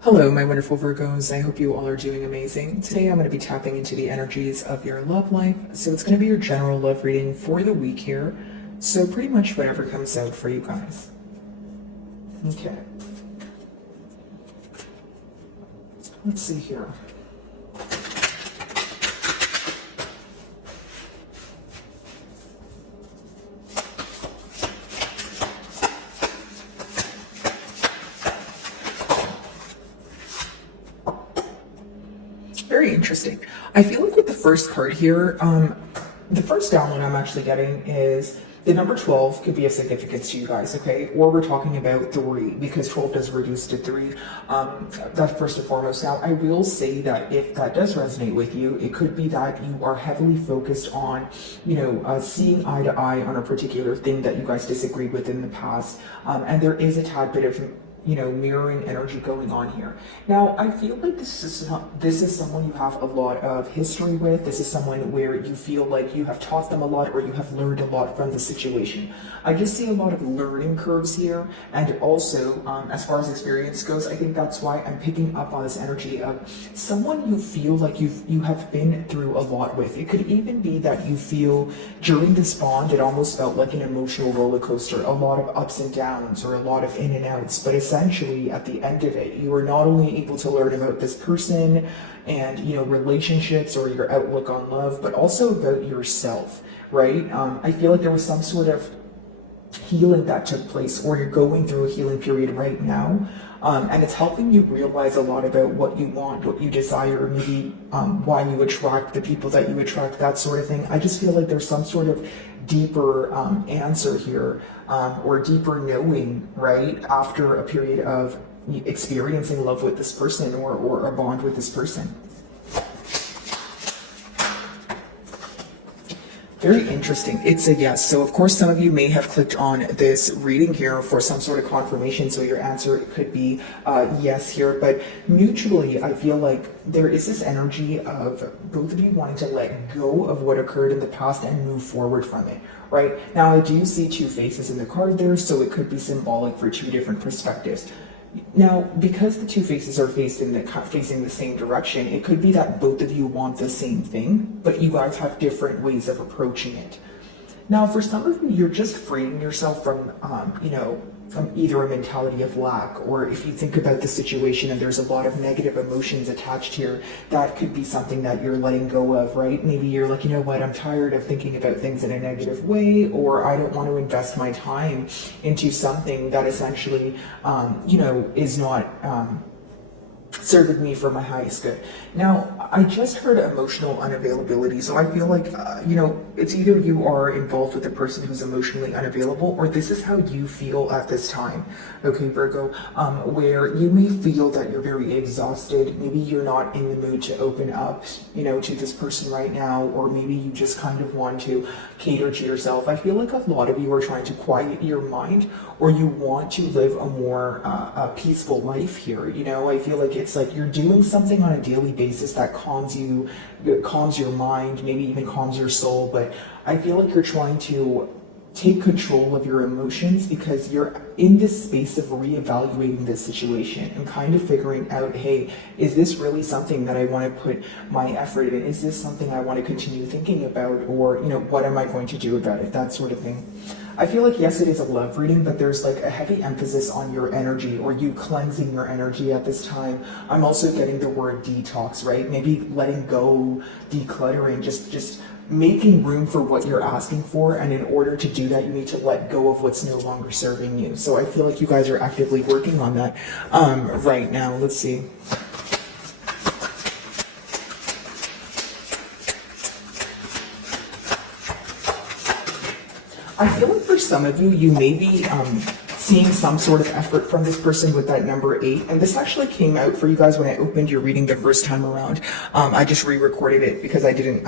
Hello, my wonderful Virgos. I hope you all are doing amazing. Today I'm going to be tapping into the energies of your love life. So it's going to be your general love reading for the week here. So pretty much whatever comes out for you guys. Okay. Let's see here. Very interesting. I feel like with the first card here, the first download I'm actually getting is the number 12 could be of significance to you guys, okay? Or we're talking about 3 because 12 does reduce to 3. That's first and foremost. Now, I will say that if that does resonate with you, it could be that you are heavily focused on, seeing eye to eye on a particular thing that you guys disagreed with in the past. And there is a tad bit of mirroring energy going on here. Now, I feel like this is someone you have a lot of history with. This is someone where you feel like you have taught them a lot or you have learned a lot from the situation. I just see a lot of learning curves here, and also as far as experience goes, I think that's why I'm picking up on this energy of someone you feel like you have been through a lot with. It could even be that you feel during this bond it almost felt like an emotional roller coaster, a lot of ups and downs or a lot of in and outs, but essentially at the end of it you were not only able to learn about this person and relationships or your outlook on love, but also about yourself, right? I feel like there was some sort of healing that took place, or you're going through a healing period right now, and it's helping you realize a lot about what you want, what you desire, maybe why you attract the people that you attract, that sort of thing. I just feel like there's some sort of deeper answer here, or deeper knowing, right, after a period of experiencing love with this person or a bond with this person. Very interesting. It's a yes. So of course some of you may have clicked on this reading here for some sort of confirmation. So your answer could be yes here, but mutually I feel like there is this energy of both of you wanting to let go of what occurred in the past and move forward from it. Right? Now I do see 2 faces in the card there, so it could be symbolic for 2 different perspectives. Now, because the 2 faces are facing the same direction, it could be that both of you want the same thing, but you guys have different ways of approaching it. Now, for some of you, you're just freeing yourself from, from either a mentality of lack, or if you think about the situation and there's a lot of negative emotions attached here, that could be something that you're letting go of, right? Maybe you're like, you know what, I'm tired of thinking about things in a negative way, or I don't want to invest my time into something that essentially, is not serving me for my highest good. Now, I just heard emotional unavailability, so I feel like, it's either you are involved with a person who's emotionally unavailable, or this is how you feel at this time, okay, Virgo, where you may feel that you're very exhausted. Maybe you're not in the mood to open up, to this person right now, or maybe you just kind of want to cater to yourself. I feel like a lot of you are trying to quiet your mind, or you want to live a more peaceful life here. I feel like it's like you're doing something on a daily basis that calms your mind, maybe even calms your soul, but I feel like you're trying to take control of your emotions because you're in this space of reevaluating this situation and kind of figuring out, hey, is this really something that I want to put my effort in? Is this something I want to continue thinking about? Or, what am I going to do about it? That sort of thing. I feel like, yes, it is a love reading, but there's like a heavy emphasis on your energy, or you cleansing your energy at this time. I'm also getting the word detox, right? Maybe letting go, decluttering, just making room for what you're asking for, and in order to do that you need to let go of what's no longer serving you. So I feel like you guys are actively working on that right now. Let's see. I feel like for some of you, you may be seeing some sort of effort from this person with that number 8. And this actually came out for you guys when I opened your reading the first time around. I just re-recorded it because I didn't,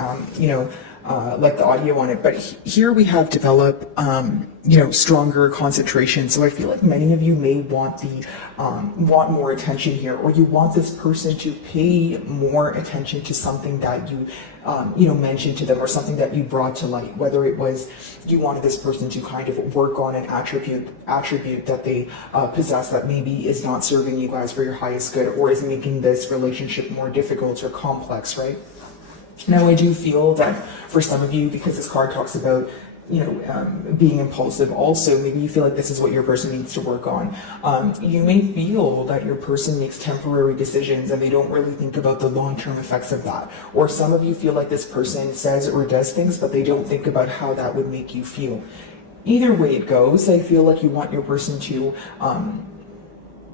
like the audio on it, but here we have develop, stronger concentration. So I feel like many of you may want want more attention here, or you want this person to pay more attention to something that you mentioned to them, or something that you brought to light, whether it was you wanted this person to kind of work on an attribute that they possess that maybe is not serving you guys for your highest good, or is making this relationship more difficult or complex, right? Now, I do feel that for some of you, because this card talks about, being impulsive, also, maybe you feel like this is what your person needs to work on. You may feel that your person makes temporary decisions and they don't really think about the long-term effects of that. Or some of you feel like this person says or does things, but they don't think about how that would make you feel. Either way it goes, I feel like you want your person to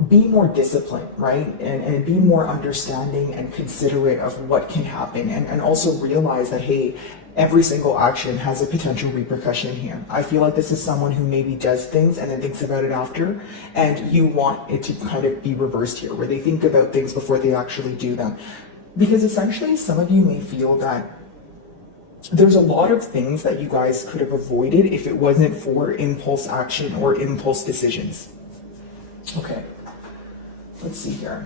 be more disciplined, right? And be more understanding and considerate of what can happen, and also realize that, hey, every single action has a potential repercussion here. I feel like this is someone who maybe does things and then thinks about it after, and you want it to kind of be reversed here, where they think about things before they actually do them. Because essentially, some of you may feel that there's a lot of things that you guys could have avoided if it wasn't for impulse action or impulse decisions. Okay. Let's see here.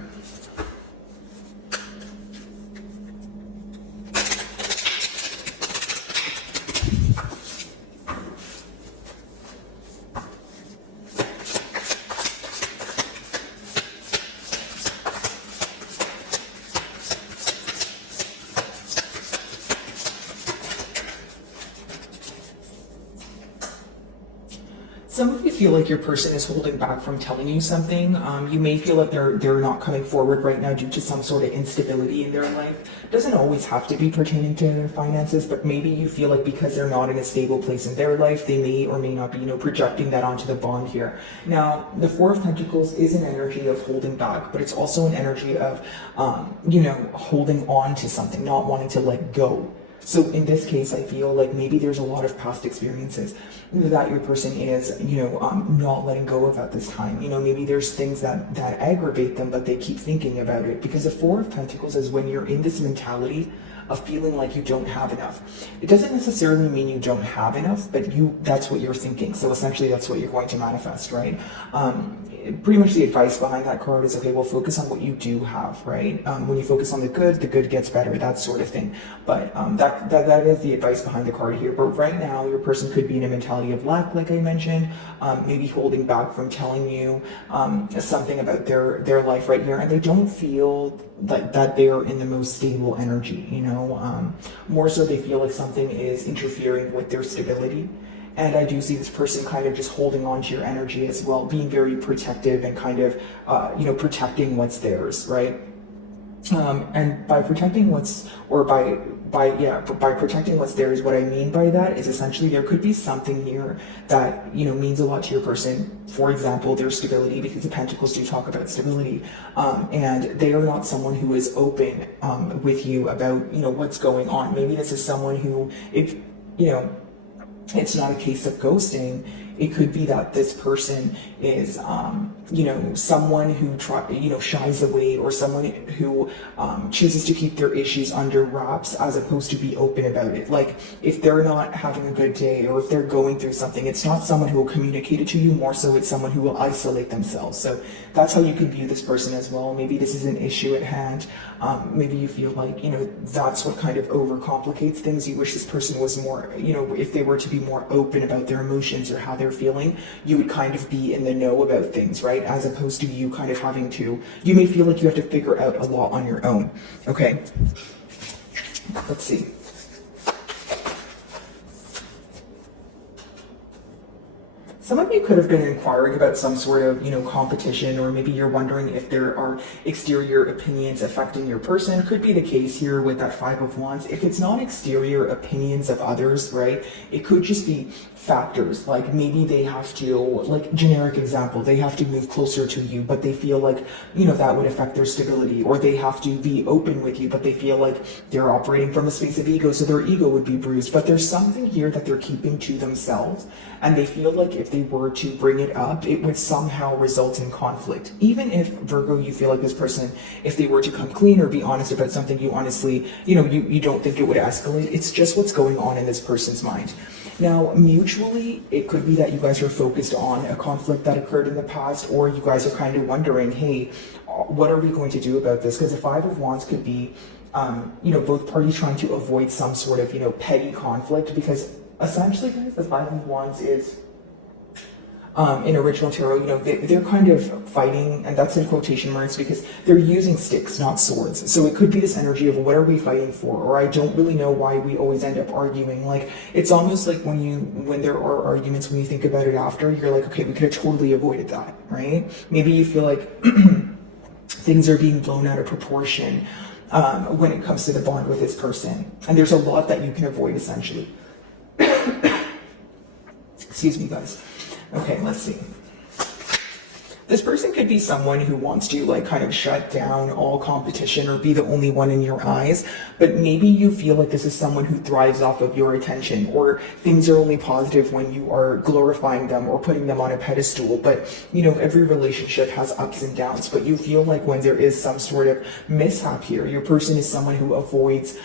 Some of you feel like your person is holding back from telling you something. You may feel like they're not coming forward right now due to some sort of instability in their life. It doesn't always have to be pertaining to their finances, but maybe you feel like because they're not in a stable place in their life, they may or may not be, projecting that onto the bond here. Now, the Four of Pentacles is an energy of holding back, but it's also an energy of, holding on to something, not wanting to let go. So in this case, I feel like maybe there's a lot of past experiences that your person is, not letting go of at this time. Maybe there's things that aggravate them, but they keep thinking about it. Because the Four of Pentacles is when you're in this mentality of feeling like you don't have enough. It doesn't necessarily mean you don't have enough, but that's what you're thinking. So essentially that's what you're going to manifest, right? Pretty much the advice behind that card is, okay, well, focus on what you do have, right? When you focus on the good gets better, that sort of thing. But that is the advice behind the card here. But right now, your person could be in a mentality of lack, like I mentioned, maybe holding back from telling you something about their life right here, and they don't feel that they're in the most stable energy, more so they feel like something is interfering with their stability. And I do see this person kind of just holding on to your energy as well, being very protective and kind of, protecting what's theirs, right? And by protecting by protecting what's theirs, what I mean by that is essentially there could be something here that, means a lot to your person. For example, their stability, because the Pentacles do talk about stability. And they are not someone who is open, with you about, what's going on. Maybe this is someone who, it's not a case of ghosting. It could be that this person is, someone who shies away, or someone who chooses to keep their issues under wraps as opposed to be open about it. Like if they're not having a good day, or if they're going through something, it's not someone who will communicate it to you. More so, it's someone who will isolate themselves. So that's how you can view this person as well. Maybe this is an issue at hand. Maybe you feel like, that's what kind of overcomplicates things. You wish this person was more, if they were to be more open about their emotions or how they're feeling, you would kind of be in the know about things, right? As opposed to you kind of having to, you may feel like you have to figure out a lot on your own. Okay, let's see. Some of you could have been inquiring about some sort of, competition, or maybe you're wondering if there are exterior opinions affecting your person. Could be the case here with that Five of Wands. If it's not exterior opinions of others, right, it could just be factors, like maybe they have to, like generic example, they have to move closer to you, but they feel like, that would affect their stability, or they have to be open with you, but they feel like they're operating from a space of ego, so their ego would be bruised. But there's something here that they're keeping to themselves, and they feel like if they they were to bring it up, it would somehow result in conflict. Even if, Virgo, you feel like this person, if they were to come clean or be honest about something, you honestly, you don't think it would escalate. It's just what's going on in this person's mind. Now, mutually, it could be that you guys are focused on a conflict that occurred in the past, or you guys are kind of wondering, hey, what are we going to do about this? Because the Five of Wands could be, both parties trying to avoid some sort of, petty conflict, because essentially, guys, the Five of Wands is, in original tarot, they're kind of fighting, and that's in quotation marks because they're using sticks, not swords. So it could be this energy of what are we fighting for, or I don't really know why we always end up arguing. Like, it's almost like when there are arguments, when you think about it after, you're like, okay, we could have totally avoided that, right? Maybe you feel like things are being blown out of proportion when it comes to the bond with this person, and there's a lot that you can avoid essentially. Excuse me, guys. Okay, let's see. This person could be someone who wants to kind of shut down all competition or be the only one in your eyes, but maybe you feel like this is someone who thrives off of your attention, or things are only positive when you are glorifying them or putting them on a pedestal. But every relationship has ups and downs, but you feel like when there is some sort of mishap here, your person is someone who avoids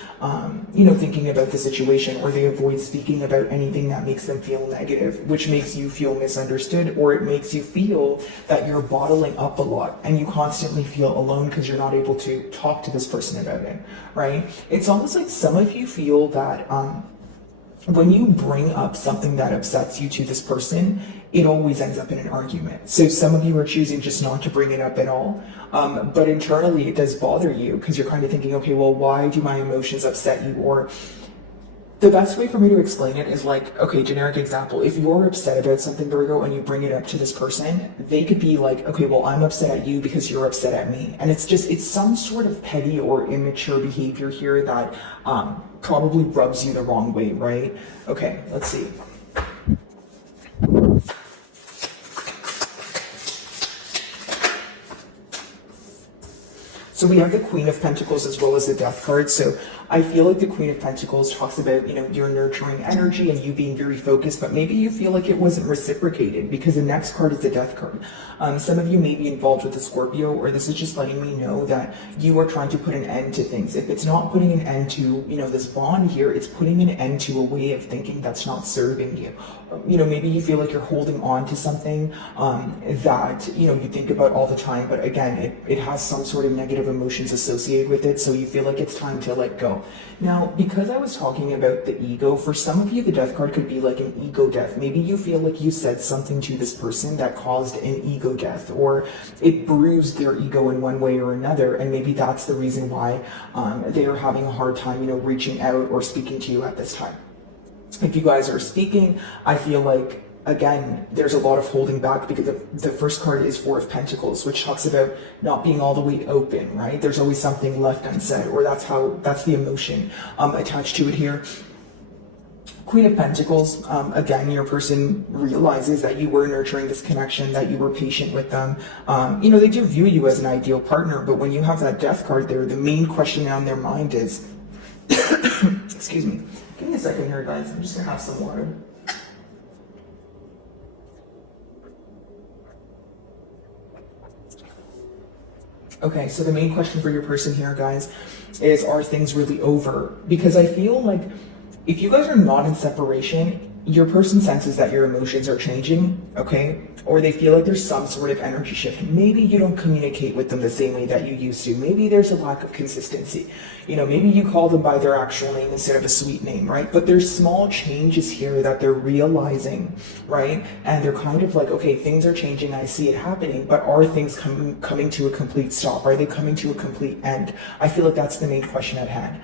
thinking about the situation, or they avoid speaking about anything that makes them feel negative, which makes you feel misunderstood, or it makes you feel that you're bottling up a lot and you constantly feel alone because you're not able to talk to this person about it, right? It's almost like some of you feel that when you bring up something that upsets you to this person, it always ends up in an argument. So some of you are choosing just not to bring it up at all. But internally it does bother you because you're kind of thinking, okay, well, why do my emotions upset you? Or the best way for me to explain it is like, okay, generic example. If you're upset about something, Virgo, and you bring it up to this person, they could be like, okay, well, I'm upset at you because you're upset at me. And it's some sort of petty or immature behavior here that probably rubs you the wrong way, right? Okay, let's see. So we have the Queen of Pentacles as well as the Death card. So I feel like the Queen of Pentacles talks about, your nurturing energy and you being very focused, but maybe you feel like it wasn't reciprocated because the next card is the Death card. Some of you may be involved with a Scorpio, or this is just letting me know that you are trying to put an end to things. If it's not putting an end to, this bond here, it's putting an end to a way of thinking that's not serving you. Maybe you feel like you're holding on to something that, you think about all the time, but again, it has some sort of negative emotions associated with it, so you feel like it's time to let go. Now, because I was talking about the ego, for some of you, the Death card could be like an ego death. Maybe you feel like you said something to this person that caused an ego death, or it bruised their ego in one way or another, and maybe that's the reason why they are having a hard time, reaching out or speaking to you at this time. If you guys are speaking, I feel like, again, there's a lot of holding back because the first card is Four of Pentacles, which talks about not being all the way open, right? There's always something left unsaid, or that's the emotion attached to it here. Queen of Pentacles, again, your person realizes that you were nurturing this connection, that you were patient with them. They do view you as an ideal partner, but when you have that Death card there, the main question on their mind is, excuse me, give me a second here, guys. I'm just gonna have some water. Okay, so the main question for your person here, guys, is are things really over? Because I feel like if you guys are not in separation, your person senses that your emotions are changing, okay? Or they feel like there's some sort of energy shift. Maybe you don't communicate with them the same way that you used to. Maybe there's a lack of consistency. Maybe you call them by their actual name instead of a sweet name, right? But there's small changes here that they're realizing, right? And they're kind of like, okay, things are changing, I see it happening, but are things coming to a complete stop? Are they coming to a complete end? I feel like that's the main question at hand.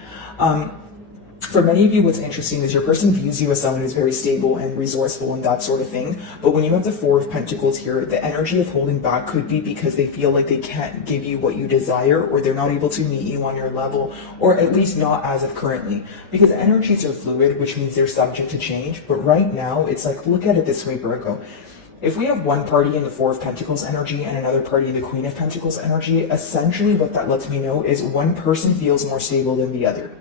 For many of you, what's interesting is your person views you as someone who's very stable and resourceful and that sort of thing. But when you have the Four of Pentacles here, the energy of holding back could be because they feel like they can't give you what you desire, or they're not able to meet you on your level, or at least not as of currently. Because energies are fluid, which means they're subject to change. But right now, it's like, look at it this way, Virgo. If we have one party in the Four of Pentacles energy and another party in the Queen of Pentacles energy, essentially what that lets me know is one person feels more stable than the other.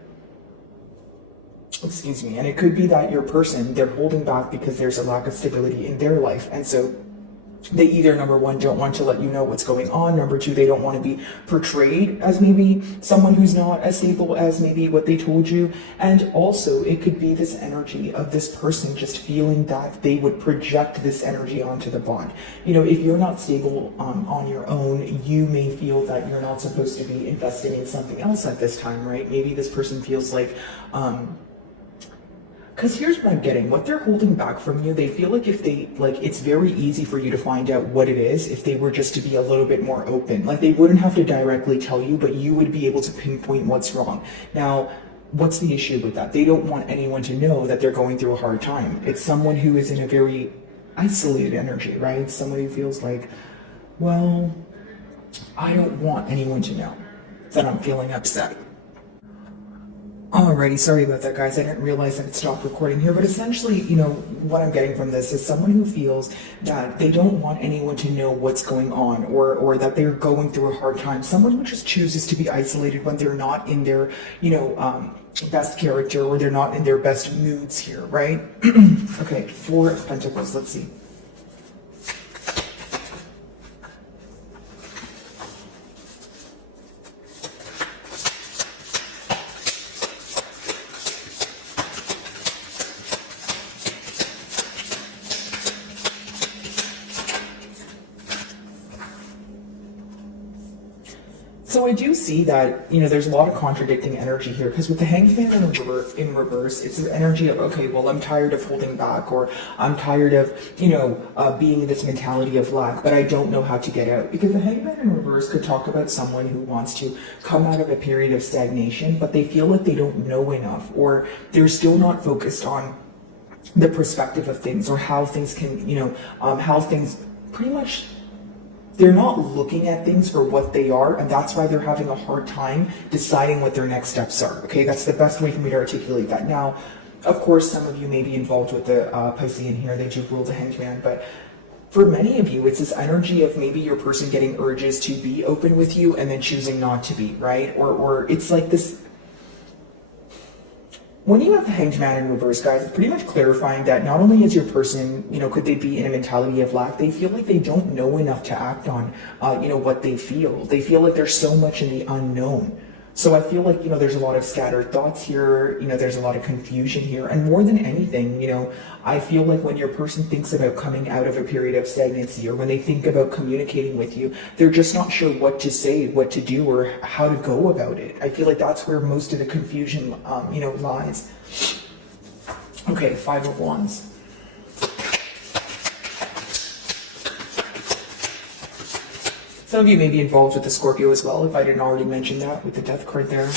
excuse me, and it could be that your person, they're holding back because there's a lack of stability in their life, and so they either, number one, don't want to let you know what's going on. Number two, they don't want to be portrayed as maybe someone who's not as stable as maybe what they told you. And also, it could be this energy of this person just feeling that they would project this energy onto the bond. You know, if you're not stable on your own, you may feel that you're not supposed to be investing in something else at this time, right? Maybe this person feels like, because here's what I'm getting, what they're holding back from you, they feel like if they, like, it's very easy for you to find out what it is if they were just to be a little bit more open. Like, they wouldn't have to directly tell you, but you would be able to pinpoint what's wrong. Now, what's the issue with that? They don't want anyone to know that they're going through a hard time. It's someone who is in a very isolated energy, right? Someone who feels like, well, I don't want anyone to know that I'm feeling upset. Alrighty, sorry about that, guys. I didn't realize that it stopped recording here, but essentially, you know, what I'm getting from this is someone who feels that they don't want anyone to know what's going on, or that they're going through a hard time. Someone who just chooses to be isolated when they're not in their, you know, best character, or they're not in their best moods here, right? Okay, Four of Pentacles, let's see. So I do see that, you know, there's a lot of contradicting energy here, because with the Hanged Man in reverse, it's an energy of, okay, well, I'm tired of holding back, or I'm tired of, you know, being in this mentality of lack, but I don't know how to get out. Because the Hanged Man in reverse could talk about someone who wants to come out of a period of stagnation, but they feel like they don't know enough, or they're still not focused on the perspective of things, or how things can, you know, how things pretty much, they're not looking at things for what they are, and that's why they're having a hard time deciding what their next steps are. Okay, that's the best way for me to articulate that. Now, of course, some of you may be involved with the Piscean here. They do rule the Hanged Man, but for many of you, it's this energy of maybe your person getting urges to be open with you and then choosing not to be, right? Or it's like this. When you have the Hanged Man in reverse, guys, it's pretty much clarifying that not only is your person, you know, could they be in a mentality of lack, they feel like they don't know enough to act on, you know, what they feel. They feel like there's so much in the unknown. So I feel like, you know, there's a lot of scattered thoughts here, you know, there's a lot of confusion here. And more than anything, you know, I feel like when your person thinks about coming out of a period of stagnancy, or when they think about communicating with you, they're just not sure what to say, what to do, or how to go about it. I feel like that's where most of the confusion, you know, lies. Okay, Five of Wands. Some of you may be involved with the Scorpio as well, if I didn't already mention that with the Death card there.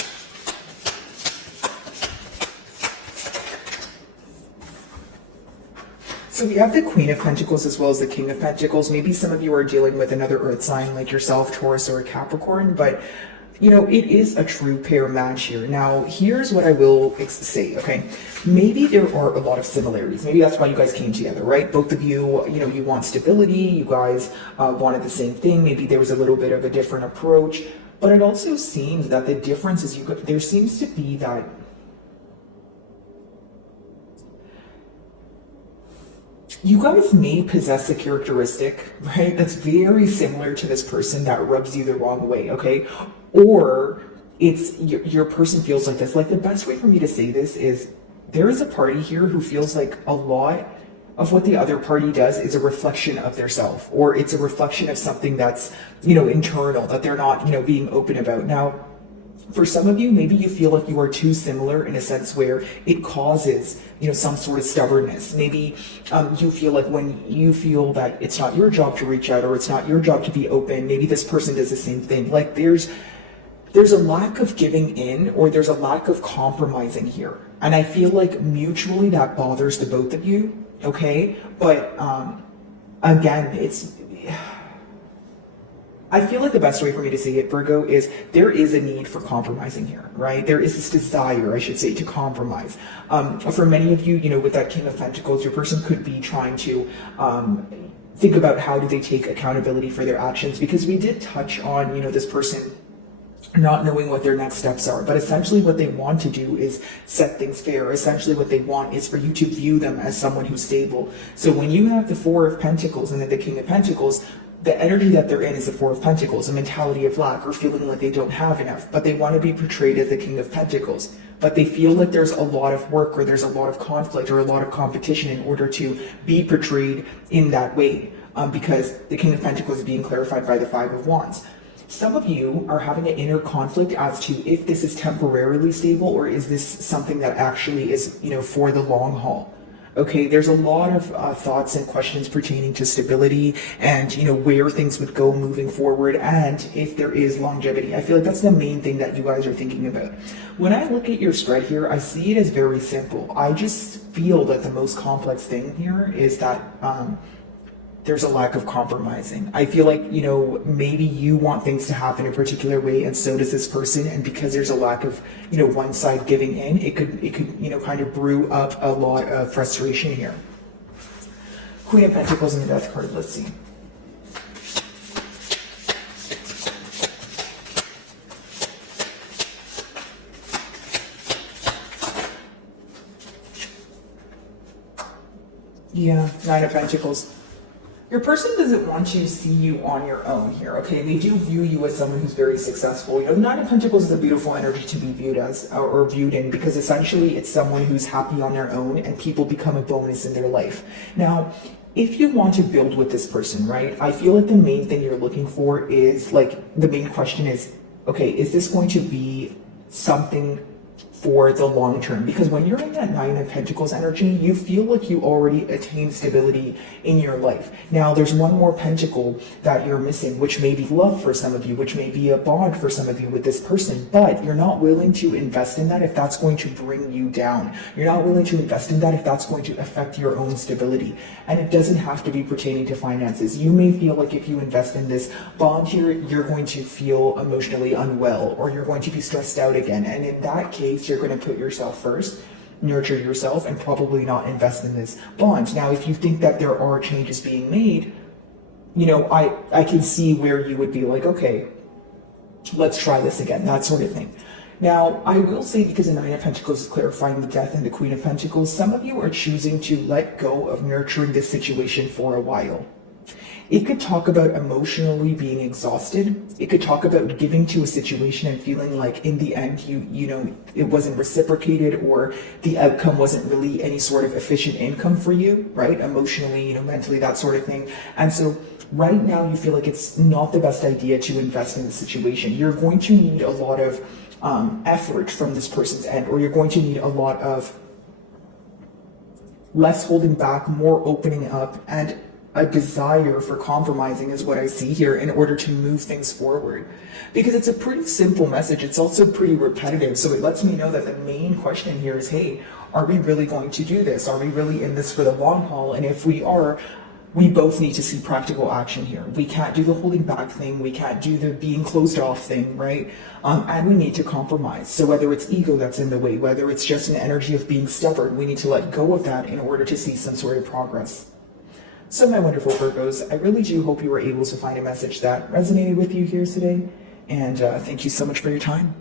So we have the Queen of Pentacles as well as the King of Pentacles. Maybe some of you are dealing with another Earth sign like yourself, Taurus or a Capricorn, but you know, it is a true pair match here. Now, here's what I will say, okay? Maybe there are a lot of similarities. Maybe that's why you guys came together, right? Both of you, you know, you want stability. You guys wanted the same thing. Maybe there was a little bit of a different approach. But it also seems that the difference is there seems to be that you guys may possess a characteristic, right, that's very similar to this person that rubs you the wrong way, okay? Or it's your person feels like this. Like, the best way for me to say this is there is a party here who feels like a lot of what the other party does is a reflection of their self, or it's a reflection of something that's, you know, internal, that they're not, you know, being open about. Now, for some of you, maybe you feel like you are too similar in a sense where it causes, you know, some sort of stubbornness. Maybe you feel like when you feel that it's not your job to reach out, or it's not your job to be open, maybe this person does the same thing. Like there's a lack of giving in, or there's a lack of compromising here. And I feel like mutually that bothers the both of you, okay? But again, I feel like the best way for me to say it, Virgo, is there is a need for compromising here, right? There is this desire, I should say, to compromise. For many of you, you know, with that King of Pentacles, your person could be trying to think about how do they take accountability for their actions, because we did touch on, you know, this person not knowing what their next steps are. But essentially what they want to do is set things fair. Essentially what they want is for you to view them as someone who's stable. So when you have the Four of Pentacles and then the King of Pentacles, the energy that they're in is the Four of Pentacles, a mentality of lack or feeling like they don't have enough, but they want to be portrayed as the King of Pentacles. But they feel like there's a lot of work or there's a lot of conflict or a lot of competition in order to be portrayed in that way, because the King of Pentacles is being clarified by the Five of Wands. Some of you are having an inner conflict as to if this is temporarily stable or is this something that actually is, for the long haul. Okay, there's a lot of thoughts and questions pertaining to stability and, where things would go moving forward and if there is longevity. I feel like that's the main thing that you guys are thinking about. When I look at your spread here, I see it as very simple. I just feel that the most complex thing here is that there's a lack of compromising. I feel like, maybe you want things to happen a particular way and so does this person. And because there's a lack of, one side giving in, it could, kind of brew up a lot of frustration here. Queen of Pentacles and the Death card, let's see. Yeah, Nine of Pentacles. Your person doesn't want to see you on your own here, okay? They do view you as someone who's very successful. Nine of Pentacles is a beautiful energy to be viewed as, or viewed in, because essentially it's someone who's happy on their own and people become a bonus in their life. Now, if you want to build with this person, right, I feel like the main thing you're looking for is, the main question is, okay, is this going to be something for the long term? Because when you're in that Nine of Pentacles energy, you feel like you already attained stability in your life. Now, there's one more pentacle that you're missing, which may be love for some of you, which may be a bond for some of you with this person, but you're not willing to invest in that if that's going to bring you down. You're not willing to invest in that if that's going to affect your own stability. And it doesn't have to be pertaining to finances. You may feel like if you invest in this bond here, you're going to feel emotionally unwell or you're going to be stressed out again. And in that case, you're going to put yourself first, nurture yourself, and probably not invest in this bond. Now, if you think that there are changes being made, I can see where you would be like, okay, let's try this again, that sort of thing. Now, I will say, because the Nine of Pentacles is clarifying the Death and the Queen of Pentacles, some of you are choosing to let go of nurturing this situation for a while. It could talk about emotionally being exhausted. It could talk about giving to a situation and feeling like in the end, it wasn't reciprocated or the outcome wasn't really any sort of efficient income for you, right? Emotionally, mentally, that sort of thing. And so right now you feel like it's not the best idea to invest in the situation. You're going to need a lot of effort from this person's end, or you're going to need a lot of less holding back, more opening up, and a desire for compromising is what I see here in order to move things forward. Because it's a pretty simple message. It's also pretty repetitive. So it lets me know that the main question here is, hey, are we really going to do this? Are we really in this for the long haul? And if we are, we both need to see practical action here. We can't do the holding back thing. We can't do the being closed off thing, right? And we need to compromise. So whether it's ego that's in the way, whether it's just an energy of being stubborn, we need to let go of that in order to see some sort of progress. So my wonderful Virgos, I really do hope you were able to find a message that resonated with you here today. And thank you so much for your time.